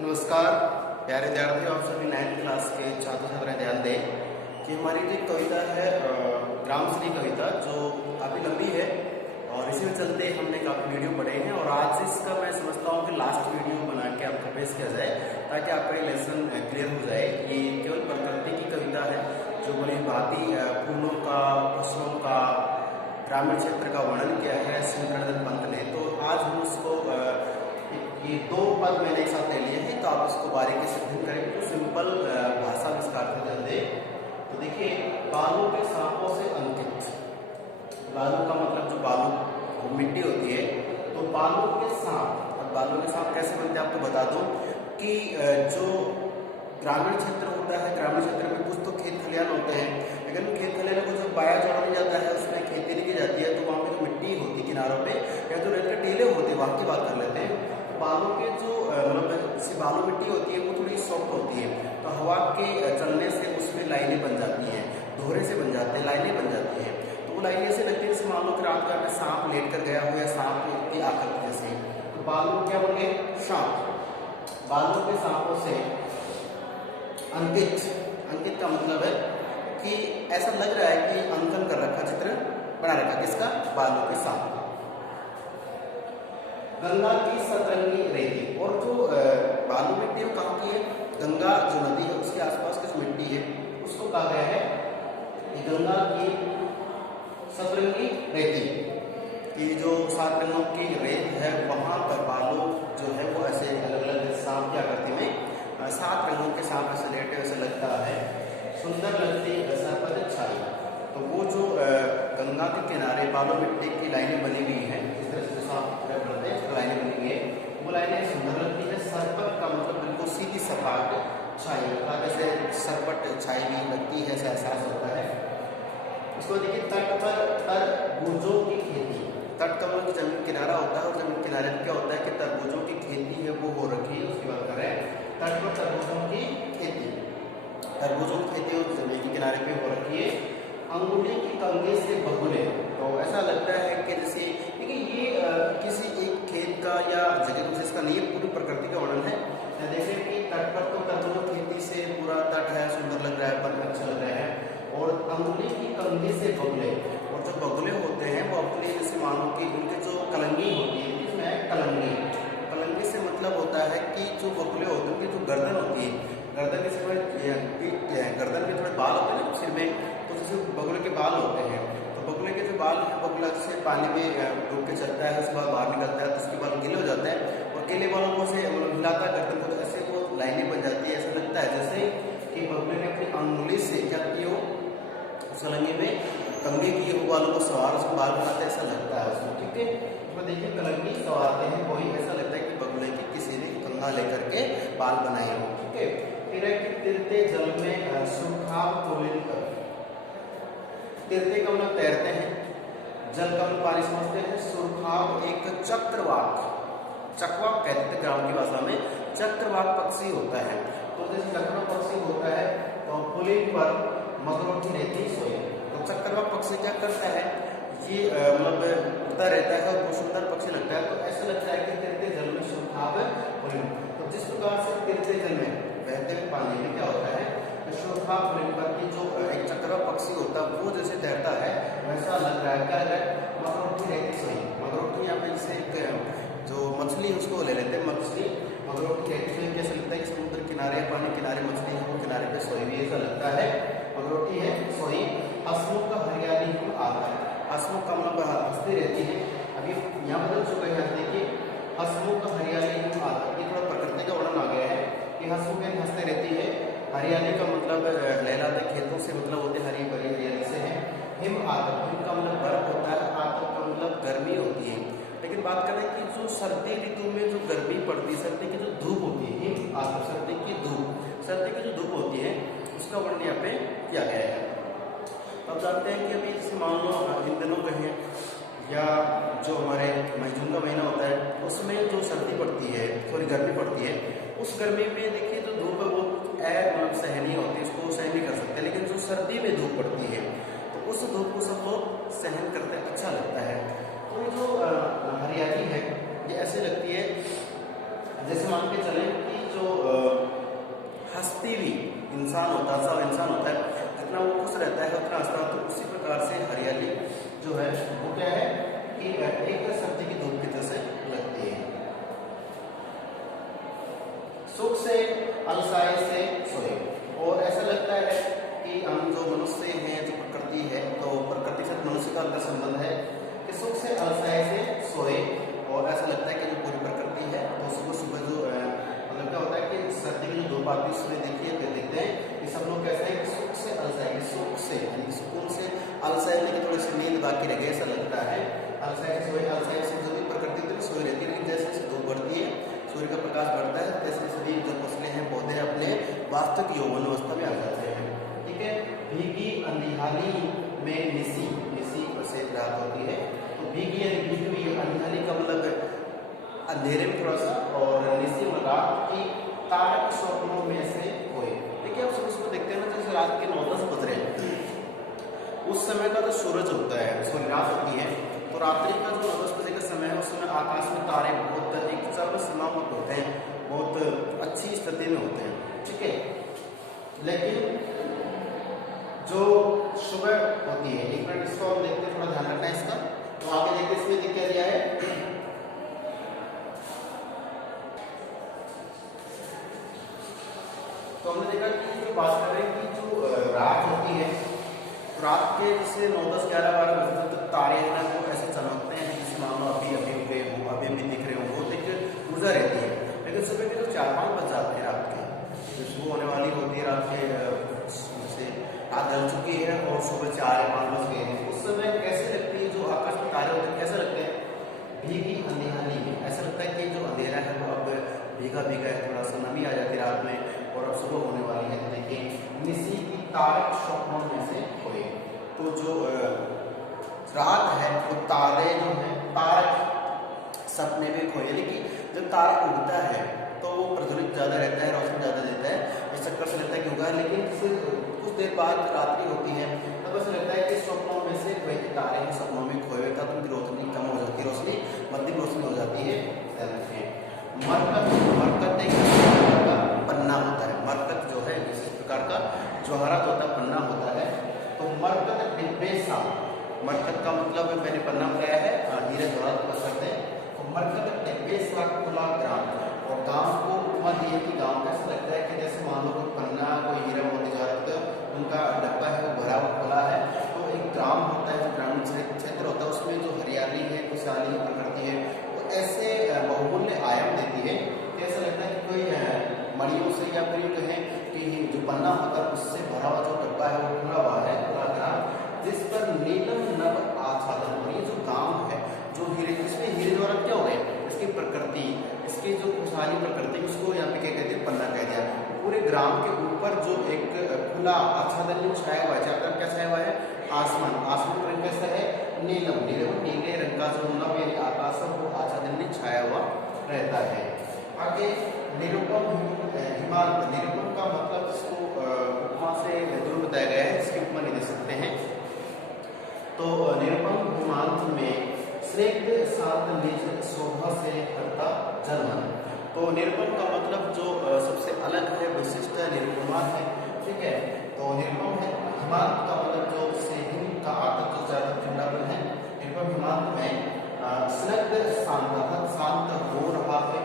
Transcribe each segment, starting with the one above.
नमस्कार प्यारे विद्यार्थी, आप सभी 9th क्लास के छात्र छात्राएं ध्यान दें कि हमारी जो कविता है ग्रामश्री कविता जो काफ़ी लंबी है और इसी में चलते हमने काफ़ी वीडियो पढ़े हैं और आज से इसका मैं समझता हूँ कि लास्ट वीडियो बना के आपको पेश किया जाए ताकि आपका ये लेसन क्लियर हो जाए। ये केवल प्रकृति की कविता है जो बड़ी भांति फूलों का, पशुओं का, ग्रामीण क्षेत्र का वर्णन किया है शंकरदत्त पंत ने। तो आज हम उसको ये दो पद मैंने एक साथ ले लिए हैं, तो आप इसको बारीकी से अध्ययन करेंगे तो सिंपल भाषा विस्तार से ध्यान दें। तो देखिए, बालू के सांपों से अंकित। बालू का मतलब जो बालू मिट्टी होती है, तो बालू के सांप। अब बालू के सांप कैसे बनते हैं आपको बता दूं कि जो ग्रामीण क्षेत्र होता है, ग्रामीण क्षेत्र में कुछ तो खेत खलिहान होते हैं, लेकिन खेत खलिहान को जब बाया जोड़ा नहीं जाता है, उसमें खेती नहीं की जाती है, तो वहाँ पे जो मिट्टी होती है किनारों पे या जो रेत के टीले होते हैं वहाँ की बात कर लेते हैं। बालू के जो मतलब जैसे बालू मिट्टी होती है वो थोड़ी सॉफ्ट होती है, तो हवा के चलने से उसमें लाइनें बन जाती हैं, दोहरे से बन जाते हैं, लाइनें बन जाती हैं। तो वो लाइनें ऐसे लगती है जैसे मान लो कि रात में सांप लेट कर गया हो या सांप की आकृति जैसे। तो बालू क्या बन गए? सांप। बालू के सांपों से अंकित। अंकित का मतलब है कि ऐसा लग रहा है कि अंकन कर रखा, चित्र बना रखा, किसका? बालू के सांप। गंगा की सतरंगी रेती। और जो बालू मिट्टी है कहाँ की है? गंगा जो नदी है उसके आसपास की जो मिट्टी है उसको कहा गया है गंगा की सतरंगी रेती। कि जो 7 रंगों की रेत है वहां पर बालू जो है वो ऐसे अलग अलग सांप की आकृति में 7 रंगों के सांप ऐसे लेटे ऐसे लगता है, सुंदर लगती सरपत छाई। तो वो जो गंगा के किनारे बालू मिट्टी की लाइनें बनी हुई हैं, इस तरह से सांप बनते हैं, लाइनें बनी हुई है, वो लाइनें सुंदर लगती है। सरपट का मतलब बिल्कुल सीधी सपाट छाई, मतलब जैसे सरपट छाई हुई लगती है, ऐसा एहसास होता है। उसको देखिए, तट पर तरबूजों की खेती। तट का मतलब जमीन किनारा होता है और जमीन किनारे में क्या होता है कि तरबूजों की खेती है वो हो रखी है, उसकी बात कर रहे हैं। तट पर तरबूजों की खेती, तरबूजों की खेती जमीन के किनारे पे हो रखी है। अंगुली की कंघी से बगुले। तो ऐसा लगता है कि जैसे देखिए ये किसी एक खेत का या जगह दूसरे का नहीं है, पूरी प्रकृति का वर्णन है। जैसे कि तट पर तो तरबूज खेती से पूरा तट है, सुंदर लग रहा है, पर अच्छा लग रहा है। और अंगुली की कंघी से बगुले, और जो बगुले होते हैं वो अपने जैसे मानो कि उनके जो कलंगी होती है, इसमें कलंगी, कलंगी से मतलब होता है कि जो बगुले होते हैं उनकी जो गर्दन होती है, गर्दन के सिर गर्दन के थोड़े बाल होते हैं ना सिर में, तो जैसे बगुले के बाल होते हैं, तो बगुले के जो बाल हैं, बगुला से पानी में डूब के चलता है, उसके बाद बाहर निकलता है, तो उसके बाल गीले हो जाते हैं और गीले बालों को से हिलाता गर्दन को, तो ऐसे वो लाइनें बन जाती है। ऐसा लगता है जैसे कि बगुले ने अपनी अंगुली से क्या की हो, सलंगे में कंघी की हो, बालों को सवार उसको बाल बनाते, ऐसा लगता है उसमें। ठीक है, तो देखिए कलंगी सवारते हैं कोई, ऐसा लगता है कि बगुले की किसी ने कंघा लेकर के बाल बनाए हो। ठीक है, फिर है कि तिरते जल में सुखाव कोलिन कर। तिरते का मतलब तैरते हैं, जल का मतलब पानी समझते हैं, सुखाव एक चक्रवाक, चकवाक कहते हैं ग्राम की भाषा में, चक्रवाक पक्षी होता है। तो जैसे चक्रवाक पक्षी होता है तो पुलिन पर मगरोटी रहती सोई। तो चक्रवाक पक्षी क्या करता है, ये मतलब उड़ता रहता है और बहुत सुंदर पक्षी लगता है। तो ऐसा लगता है कि तिरते जल में सुखाव पुलिन। तो जिस प्रकार से तिरते जल में बहते हुए पानी में क्या होता है, सुखाव पुलिन पर की जो एक चक्रवाक पक्षी होता है वो जैसे तैरता है वैसा लग रहा है। क्या लग रहा है? मगरोटी रहती सोई। मगरोटी यहाँ पे जैसे जो मछली उसको ले लेते हैं, मछली मगरोटी रहती सोई। कैसे लगता है कि समुद्र किनारे, पानी किनारे मछली है वो किनारे पे सोई हुई, ऐसा लगता है। मगरोटी है सोई। हंसमुख का हरियाली को आता है। हंसमुख का मतलब हंसती रहती है। अभी यहाँ बदल चुका है, देखिए हंसमुख का हरियाली को आता है, ये थोड़ा प्रकृति का वर्णन आ गया है कि हंसमुख हंसते रहती है। हरियाली का मतलब लहराते खेतों से मतलब होते हरी भरी हरियाली से है। हिम आतप, हिम का मतलब बर्फ होता है, आतप का मतलब गर्मी होती है। लेकिन बात करें कि जो सर्दी ऋतु में जो गर्मी पड़ती है, सर्दी की जो धूप होती है, हिम आतप सर्दी की धूप, सर्दी की जो धूप होती है उसका वर्णन यहाँ पे किया गया है। अब जानते हैं कि अभी जैसे मान लो इन दिनों कहें या जो हमारे मई जून का महीना होता है उसमें जो सर्दी पड़ती है, थोड़ी गर्मी पड़ती है, उस गर्मी में देखिए जो धूप है वो मतलब सहनीय होती है, उसको सहन नहीं कर सकते। लेकिन जो सर्दी में धूप पड़ती है तो उस धूप को सब लोग सहन करते हैं, अच्छा लगता है। तो जो जो है वो क्या है कि एक सर्दी की धूप की तरह से लगती है। सुख से अलसाए से सोए, और ऐसा लगता है कि हम जो मनुष्य हैं, जो प्रकृति है, तो प्रकृति से मनुष्य का अंतर संबंध है कि सुख से अलसाए से सोए, और ऐसा लगता है कि जो पूरी प्रकृति है तो सुबह सुबह जो मतलब क्या होता है कि सर्दी की जो धूप आती है उसमें देखिए तो देखते हैं कि सब लोग कैसे हैं कि सुख से अलसाए, सुख से यानी सुकून से अलसाए, लेकिन थोड़ी सी नींद बाकी रह गई ऐसा लगता है। अलसाए से सोए, अलसाए से जो भी प्रकृति तो सोई रहती है, लेकिन जैसे जैसे धूप बढ़ती है, सूर्य का प्रकाश बढ़ता है, तैसे सभी जो फसलें हैं, पौधे अपने वास्तविक यौवन अवस्था में आ जाते हैं। ठीक है। भीगी अंधियाली में निसी, निसी से रात होती है, तो भीगी यानी भीगी हुई, अंधियाली का मतलब अंधेरे में थोड़ा सा, और निसी रात की तारक स्वप्नों में से कोई। देखिए आप उसको देखते हैं ना, जैसे रात के 9-10 बज रहे हैं, उस समय का जो सूरज होता है, सूर्य रात होती है, तो रात्रि का जो 9-10 बजे का समय है, उस समय आकाश में तारे बहुत एक सर्व समावत होते हैं, बहुत अच्छी स्थिति में होते हैं। ठीक है। लेकिन जो सुबह होती है, एक मिनट इसको हम देखते हैं, थोड़ा ध्यान रखना है इसका। तो आगे देखते इसमें देख क्या दिया है, तो हमने देखा कि जो बात कर रहे हैं कि जो रात होती है, रात के जैसे 9-10-11-12 बजे तक तारे हैं ना वो ऐसे चमकते हैं जिससे मानो अभी अभी उगे हों, अभी अभी दिख रहे हों, वो एक ऊर्जा रहती है। लेकिन सुबह के जो 4-5 बज जाते हैं रात के, जो सुबह होने वाली होती है, रात के जैसे रात ढल चुकी है और सुबह 4 या 5 बज गए हैं, उस समय कैसे लगती है जो आकाश में तारे होते हैं, कैसे लगते हैं, भीगी अंधेरानी में। ऐसा लगता है कि जो अंधेरा है वो अब भीगा भीगा है, थोड़ा सा नमी आ जाती है रात में, और अब सुबह होने वाली है। देखिए निसी की तारक स्वप्नों में से कोई, तो जो रात है वो तारे जो है, तारक सपने में खोए, लेकिन जब तारा उगता है तो वो प्रज्वलित ज़्यादा रहता है, रोशनी ज़्यादा देता है, इस चक्कर से लगता है कि उगा है, लेकिन फिर कुछ देर बाद रात्रि होती है तब ऐसा लगता है कि स्वप्नों में से कोई तारे हैं सपनों में खोए हुए, तब उनकी रोशनी कम हो जाती है, रोशनी मध्यम रोशनी हो जाती है। मरकत, मरकत एक प्रकार का पन्ना होता है, मरकत जो है इस प्रकार का जवाहरात होता है, पन्ना होता है। तो मरकत डिब्बे सा, मरकत का मतलब मैंने पन्ना बताया है, हीरे जवाहरात को करते हैं। तो मरकत डिब्बे सा खुला ग्राम, और गांव को उपमा दी है कि गांव कैसा लगता है कि जैसे मान लो कोई पन्ना, कोई हीरा मोती जवाहरात उनका डब्बा है वो भरा हुआ खुला है। तो एक ग्राम होता है, जो ग्रामीण क्षेत्र होता है, उसमें जो हरियाली है, खुशहाली प्रकृति है, वो ऐसे बहुमूल्य आयाम देती है कि ऐसा लगता है कि कोई मड़ियों से या फिर कहें कि जो पन्ना होता है उससे भरा हुआ जो डब्बा है वो खुला हुआ है, खुला ग्राम, जिस पर नीलम नभ आच्छादन। और ये जो गांव है, जो हीरे, इसमें हीरे द्वारा क्या हो गए, इसकी प्रकृति, इसकी जो खुशहाली प्रकृति, उसको यहाँ पे क्या कहते हैं, पन्ना कह दिया। पूरे ग्राम के ऊपर जो एक खुला आच्छादन छाया हुआ है, जहाँ क्या छाया हुआ है, आसमान, आसमान का रंग कैसा है, नीलम, नीलम नीले रंग का जो नभ यानी आकाश वो आच्छादन में छाया हुआ रहता है। आगे निरुपम हिमांत, निरुपम का मतलब इसको उपमा से जरूर बताया गया है, इसकी उपमा नहीं दे सकते हैं। तो निरुपम हिमांत में स्निग्ध शांत निज शोभा से करता जन्मन। तो निरुपम का मतलब जो सबसे अलग है, विशिष्ट है, निरुपमा है। ठीक है। तो निरुपम है, हिमांत का मतलब जो से हिम का आकर जो ज्यादा ठंडापन है, निरुपम हिमांत में स्निग्ध शांत हो रहा है,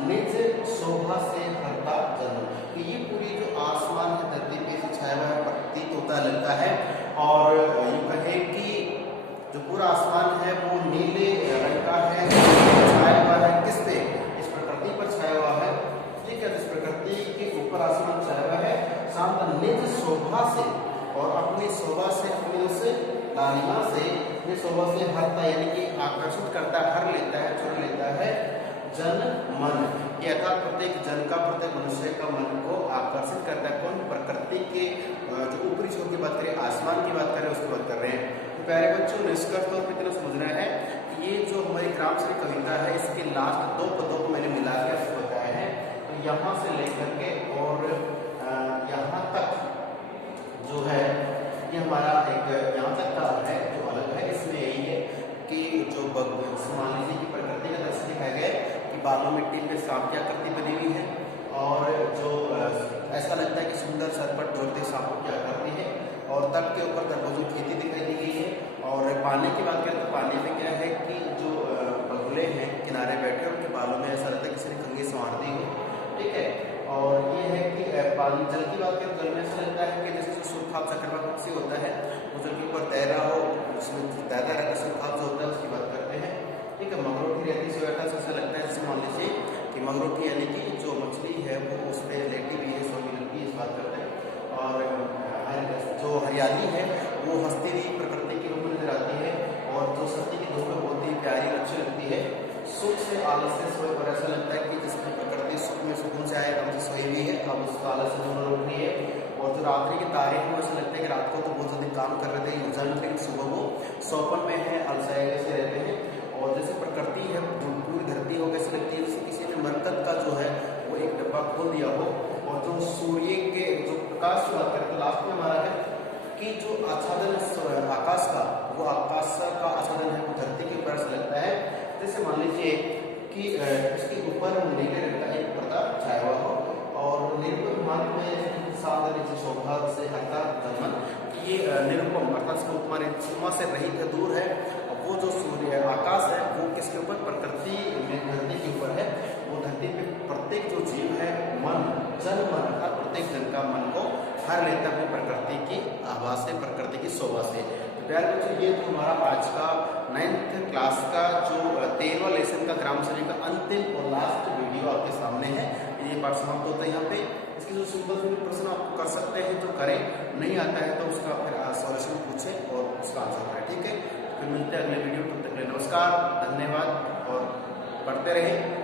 निज शोभा से भरता जन्म। तो ये पूरी जो आसमान है धरती पे से छाया हुआ प्रतीत होता लगता है, और ये कहे कि जो पूरा आसमान है वो नीले रंग का है, छाया हुआ है किस पे, इस प्रकृति पर छाया हुआ है। ठीक है। इस प्रकृति के ऊपर आसमान छाया हुआ है, शांत निज शोभा से, और अपनी शोभा से, अपनी से लालिमा से, अपनी शोभा से हरता यानी कि आकर्षित करता है, हर लेता है, चुन लेता है जन मन, ये अर्थात प्रत्येक जन का, प्रत्येक मनुष्य का मन को आकर्षित करता है। कौन, प्रकृति के जो ऊपरी छोर की बात करें, आसमान की बात करें, उसकी बात कर रहे हैं। तो प्यारे बच्चों, निष्कर्ष तौर पर इतना समझना है कि ये जो हमारी ग्रामश्री कविता है, इसके लास्ट 2 पदों को मैंने मिला के आपको बताया है। तो यहाँ से लेकर के और यहाँ तक जो है ये हमारा एक यहाँ तक का है जो अलग है, इसमें यही है कि जो मान लीजिए की प्रकृति का दृश्य दिखाया गया है कि बालू मिट्टी पे सांप की आकृति बनी हुई है, और जो ऐसा लगता है कि सुंदर सर पर दौड़ते सांपों की आकृति है, और तट के ऊपर तरबूजों की खेती दिखाई दी गई है, और पानी की बात करें तो पानी में क्या है कि जो बगुले हैं किनारे बैठे उनके बालों में ऐसा रहता है किसी ने कंघी संवार दी हो, ठीक है। और ये है कि पानी जल की बात करें, जल में ऐसा लगता है कि जैसे जो सुरखाब चक्रवात पक्षी होता है वो जल के ऊपर तैरा हो, उसमें तैरता रहता है, सुरखाब जो होता है उसकी बात करते हैं, ठीक है। मगरोटी रहती है, बैठा ऐसा लगता है जैसे मान लीजिए कि मगरोटी यानी कि जो मछली है वो उस पर लेटी हुई है, सोनी लगती है, इस बात करते हैं। और जो हरियाली है वो हंसती हुई प्रकृति के रूप में नजर आती है, और जो सस्ती की धूप है बहुत ही प्यारी अच्छी लगती है। सुख से आलस्य सोए पर ऐसा लगता है कि जिसकी प्रकृति सुख में सुकून से आए हम से सोई हुई है, अब उसका आलस्य दोनों उठ रही है। और जो रात्रि की तारे हैं वो ऐसा लगता है कि रात को तो बहुत जल्दी काम कर रहे थे, ऊर्जा में, लेकिन सुबह वो सौपन में है, अलसाए से रहते हैं। और जैसे प्रकृति है जो पूरी धरती हो कैसे लगती है जैसे किसी ने मरकत का जो है वो एक डब्बा खोल दिया हो। और जो सूर्य के जो प्रकाश की बात करें तो लास्ट में हमारा है कि जो आच्छादन आकाश का, वो आकाश का आच्छादन है वो धरती के ऊपर ऐसा लगता है जैसे मान लीजिए कि इसके ऊपर नीले रंग का एक पर्दा छाया हुआ हो, और निरुपम मार्ग में सावधानी से शोभा से हटा जन्मन, ये निरुपम अर्थात इसका उपमा उपमा से रहित है, दूर है। और वो जो सूर्य आकाश है वो किसके ऊपर, प्रकृति में धरती के ऊपर है। वो धरती पे प्रत्येक जो जीव है मन, जन मन अर्थात प्रत्येक जन का मन को हर लेता है प्रकृति की आवाज से, प्रकृति की शोभा से। तो प्यारे बच्चों ये तो हमारा आज का 9th क्लास का जो 13वां लेसन का ग्राम शैली का अंतिम और लास्ट वीडियो आपके सामने है। ये पाठ समाप्त होता है यहाँ पे। इसके जो सिंपल प्रश्न आप कर सकते हैं, जो करें नहीं आता है तो उसका फिर सॉल्यूशन पूछें और उसका आंसर करें, ठीक है। फिर मिलते हैं अगले वीडियो, तब तक के लिए नमस्कार, धन्यवाद और पढ़ते रहें।